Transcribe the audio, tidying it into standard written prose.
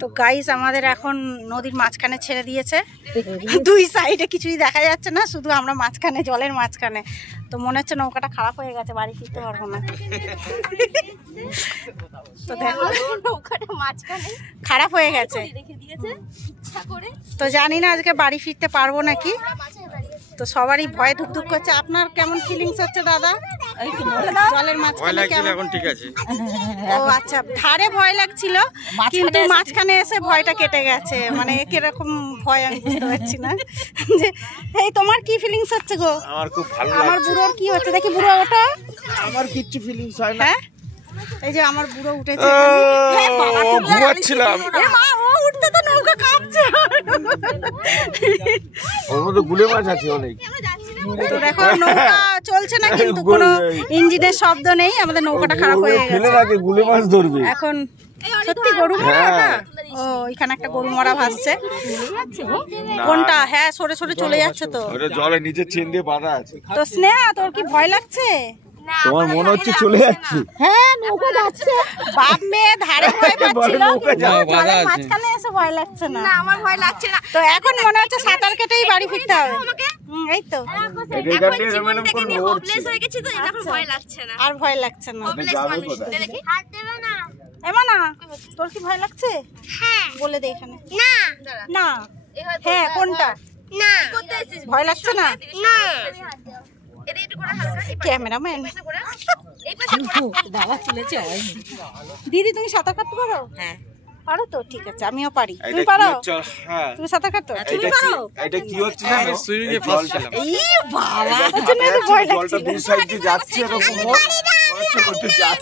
তো গাইস আমাদের এখন নদীর মাঝখানে ছেড়ে দিয়েছে, দুই সাইডে কিছুই দেখা যাচ্ছে না, শুধু আমরা মাঝখানে, জলের মাঝখানে। তো মনে হচ্ছে নৌকাটা খারাপ হয়ে গেছে, বাড়ি ফিরতে পারবো না। তো দেখো নৌকাটা মাঝখানে খারাপ হয়ে গেছে, তো জানি না আজকে বাড়ি ফিরতে পারবো নাকি। তো সবারই ভয় ধুকধুক করছে। আপনার কেমন ফিলিংস হচ্ছে দাদা? জলের মাঝখানে এখন ঠিক আছে? ও আচ্ছা, ধারে ভয় লাগছিল, কিন্তু মাঝখানে এসে ভয়টা কেটে গেছে। মানে কিরকম ভয় আমি বুঝতে পারছি না। যে এই তোমার কি ফিলিংস হচ্ছে গো? আমার খুব ভালো লাগছে। আমার বুড়োর কি হচ্ছে দেখি, বুড়ো ওটা। আমার কিচ্ছু ফিলিংস হয় না। হ্যাঁ এই যে আমার বুড়ো উঠেছে, ঘুমাচ্ছিলাম, উঠতে তো নৌকা কাঁপছে। ওর মধ্যে গুলে মাছ আছে অনেক। তো দেখো নৌকা চলছে না, কিন্তু কোনো ইঞ্জিনের শব্দ নেই। আমাদের নৌকাটা খারাপ হয়ে গেছে, গুলে মাছ ধরবে এখন। সত্যি গরু মরা ওটা? ও এখানে একটা গরু মরা ভাসছে। কোনটা? হ্যাঁ সরে সরে চলে যাচ্ছে তো, ওটা জলের নিচে চেন দিয়ে বাঁধা আছে। তো স্নেহা তোর কি ভয় লাগছে? তোমার মনে হচ্ছে চলে যাচ্ছে? হ্যাঁ নৌকা যাচ্ছে, বাপ মেয়ে ধারে ভয় পাচ্ছিল, জলের মাঝখানে এসে ভয় লাগছে না। না আমার ভয় লাগছে না। তো এখন মনে হচ্ছে সাঁতার কেটেই বাড়ি ফিরতে হবে। এই তো এখন জীবন থেকে নিয়ে হোপলেস হয়ে গেছি, তো এখন ভয় লাগছে না। আর ভয় লাগছে না। হোপলেস মানুষ দেখি হাত দেবে না। এমানা তোর কি ভয় লাগছে? হ্যাঁ বলে দে এখানে। না না হ্যাঁ কোনটা? না করতে আসিস ভয় লাগছে না? না এটা একটু করে হালকা ক্যামেরাম্যান এই পাশে বাবা চলেছে। দিদি তুমি সাঁতার কাটতে পারো? হ্যাঁ পারো তো, ঠিক আছে আমিও পারি। তুমি পারো? হ্যাঁ। তুমি সাঁতার কাটো? তুমি পারো? এটা কি হচ্ছে না, আমি সুইমিং এ ফাঁসছিলাম। এই বাবা, ওর জন্য এত ভয় লাগছে। জলটা দুই সাইড দিয়ে যাচ্ছে, এরকম মনে হচ্ছে যাচ্ছে।